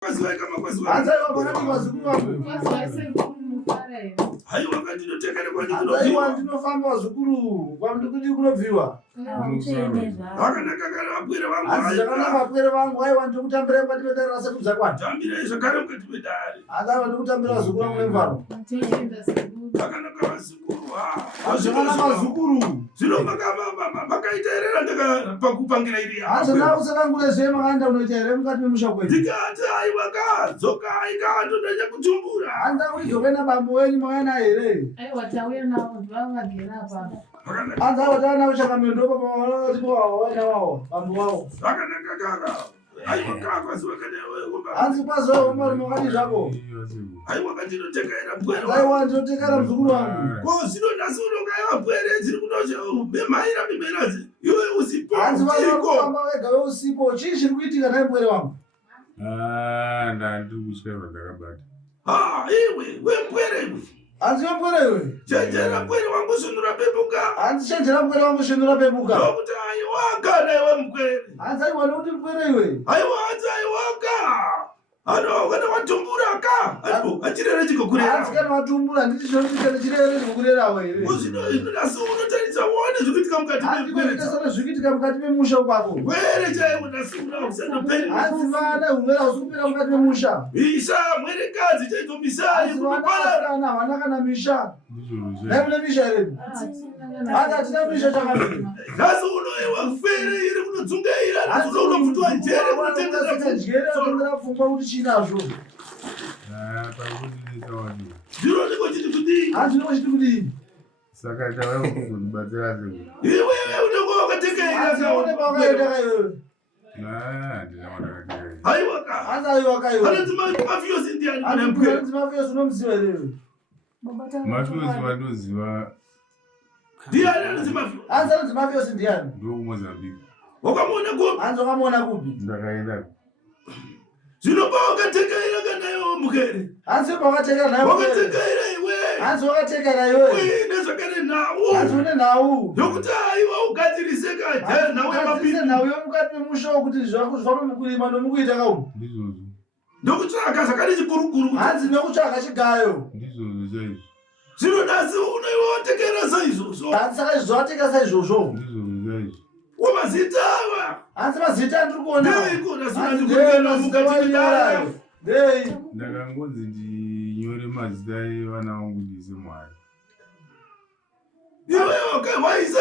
Hanza wakati wazungu wangu. Hayi wakati ndotekana kwa nini ndoviwa. Hayi ndinofamba wazukuru kwa mndu kuti kunobviwa. Wakanaka kana vapwere vangu. Azakana vapwere vangu hayi wandu kutambira kwati vedara sekudza kwati. Tambira zvakare mukati medare. Azava ndikutambira wazukuru wangu nemvaro. Wakanaka wazukuru. Azakana wazukuru. Zvino makaita here randaka pakupangira iri. Azana usakangure zvema kanda unoita here mukati memusha kwedu. Ndikati hayi wakadzoka ikandodanya kutumbura. Hanza kuidzoka nabambo wenyu mwana here. Aiwa tauya nawo ndivavagera apa. Hanza watana nawo chakamendo papa wala tipo wana wao bambo wao. Wakanaka kaka. Hayi wakaka ziwakanewe. Hanzi kwazo umari mukati zvako. Hayi wakati ndotekera mbwere. Hayi wandotekera mzukuru wangu. Ko zvino nasunoka yabwere dziri kunosha bemaira bimerazi. Iwe usipo. Hanzi wakamba wega usipo. Chii chiri kuitika naye mbwere wangu? Ndandiri kutya zvandakabata. Iwe mbwere. Hanzi mbwere iwe. Chenjera mbwere wangu svinura pepuka. Hanzi chenjera mbwere wangu svinura pepuka. Ndokuti hayi wakana iwe mbwere. Hanzi aiwana kuti mbwere iwe. Aiwa hanzi aiwaka. Ano kana watumbura ka. Achirere chikokurera. Hanzi kana watumbura nditi zvinokuita chirere chikokurera here. Uzvino asi unotarisa uone zvikuitika mukati membwere. Hanzi zvikuitika mukati memusha kwako. Mwere chaiwo ndasungura kusanoperi. Hanzi vana humwera usukupera mukati memusha. Misha mwerekadzi chaitomisai kupapara. Vana kana misha. Naimune misha here. Hanzi hatina misha chakamiri. Nhasi unoewa fere iri kunodzungaira. Nhasi unofutwa njere kunotendera njere kunotendera pfungwa kuti chinazvo. Zviro ndiko chiti kudii? Hanzi ndiko chiti kudii? Saka tava kuzondibatsira sei? Iwe unenge wakatekeira. Hanzi unenge wakaenda iwe. Handina mandakatekeira. Haiwaka. Hanzi haiwaka iwe. Hanzi mafiosi ndiani kana mbwere? Hanzi mafiosi unomuziva here. Mafiosi vanoziva. Ndiani anonzi mafiosi? Hanzi anonzi mafiosi ndiani? Ndokumozambique. Wakamuona kupi? Hanzi wakamuona kupi? Ndakaenda. Zvinopa wakatekeira kana iwe mukere. Hanzi wakatekeira naye mukere. Wakatekeira iwe. Hanzi wakatekeira iwe. Uine zvakare nhau. Hanzi une nhau. Ndokuti aiwa ugadziriseka nhau yamapindu. Nhau yomukati memusha wokuti zvako zvifamba mukurima nomukuita kaumu. Ndizvozvo. Ndokutsvaka zvakare chikurukuru. Hanzi nokutsvaka chigayo. Ndizvozvo chaizvo. Zvino nhasi unaiwa watekeira saizvozvo. Hanzi saka izvo watekeira saizvozvo. Ndizvozvo chaizvo. Wamazita ava. Hanzi mazita andiri kuona. Ndeiko nasina ndikuona mukati medare. Ndei. Ndakangonzi ndinyore mazita evana vangu ndiise Mwari. Iwe waisa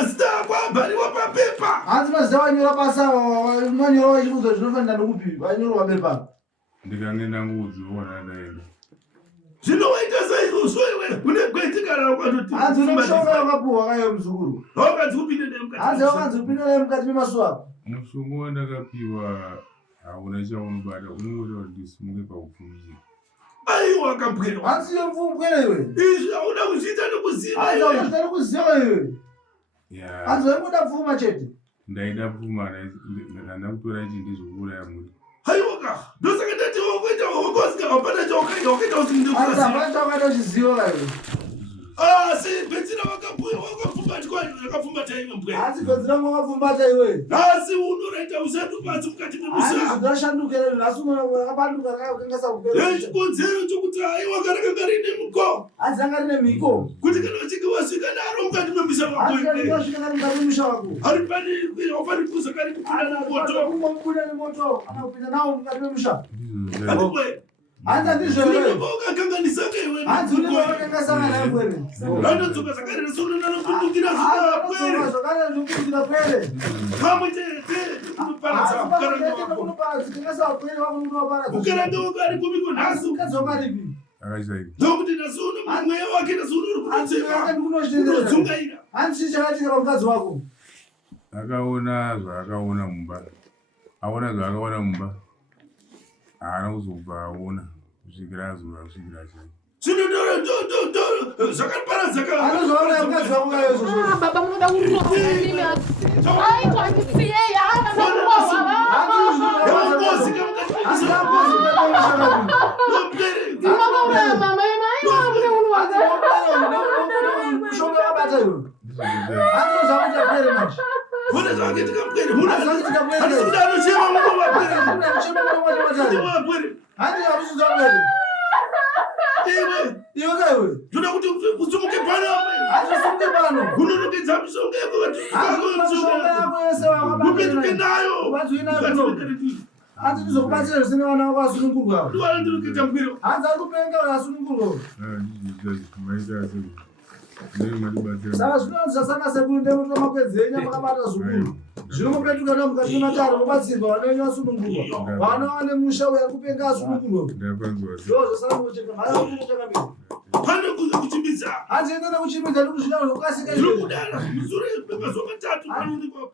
mazita ako abhariwa papepa. Hanzi mazita wanyora basa wanyora wachibudzwa zvinofanira nokupi wanyora papepa. Ndikange ndangodziona ndaenda. Zvino waita saizvozvo iwe une gwetikana ukatoti. Hanzi unomushonga wakapuhwa kayo muzukuru. Wakanzi upinde naye mukati. Hanzi wakanzi upinde naye mukati memasuo ako. Mushonga wandakapiwa hauna chaunobata, unongoda kuti ndisimuke paupfumi. Aiwa kabwero. Hanzi yomupfumbwere iwe. Izvi hauna kuziita nekuziva. Hanzi hauna nekuziva iwe. Hanzi waingoda pfuma chete. Ndaida pfuma ndakutora chinde zvokuuraya muri. Haiwaka. Ndosaka ndati wakuita wakwasika wapana chawakaita usinde kuziva. Hanzi hapana chawakaita uchiziva iwe. Si benzina wakapfumbata yakapfumbata iwe mbwe. Hanzi benzina wakapfumbata iwe. Nhasi unoraita ushandubatsi mukati memusha. Hanzi zvashandukira iwe. Nhasi wakapanduka rakakangasa kupera. Chikonzero chokuti haiwa karakanga rine muko. Hanzi anga rine mhiko. Kuti kana uchinge wasvika naro mukati memusha wako. Hanzi kana wasvika naro mukati memusha wako. Hari pani wafani kuza kari kupinda nemoto. Kumbobuda nemoto. Kana kupinda nawo mukati memusha. Handikwe. Hanzi andizvo iwe. Wakakanganisaka iwe. Hanzi une wakakanganisaka naye kwere. Randodzoka zvakare nesono nanokumbukira zvina kwere. Zvakare nanokumbukira kwere. Pamwe chete kunoparadza ukaranga wako. Ukaranga wako ari kumiko nhasi. Ukadzokaripi. Akachaiko. Ndokuti nhasi uno mweya wake nhasi uno uri kunodzima. Unodzungaira. Hanzi chakatika pamukadzi wako. Akaona zvaakaona mumba. Aona zvaakaona mumba. Haana kuzobva aona. Kusvikira azoa kusvikira chai. Zvino ndoro zvakaparadza anozvaona mukadzi wako kayo izvozvo. Baba munoda kuroha nini? Ai twandisiyei hana kuroha. Mama mai mune munhu wake. Shonga wabata iwe. Hanzi zvakuita kwere manje. Huna zake tikamkwere. Huna Azange tikamkwere. Alisudano chema mungu wapere. Huna chema mungu wapere. Wapere. Hadi abusu zamwele. Iwe kaiwe. Tunakuti kusumuke pano hapa. Hadi usumuke pano. Kununuke zamsonge kwa Hadi masonge yako yese wakabana. Upetuke nayo. Watu inayo. Hadi nizokupatia zine wana wasunungurwa. Duwala ndiruke jamkwiro. Hadi akupenga wasunungurwa. Saka zvinoanza sana sekunde kuti makwedzenya makabata zukuru. Zvino mupetuka na mukati matari mubatsirwa vanonywa sunungurwa. Vana vane musha uya kupenga sunungurwa. Zvozo sana mucheka mara kucheka mbiri. Pano kuza kuchimbiza. Hanzi enda kuchimbiza ndikuzvina zvokasika izvi. Zvokudara muzure kwemazuva matatu pano ndiko.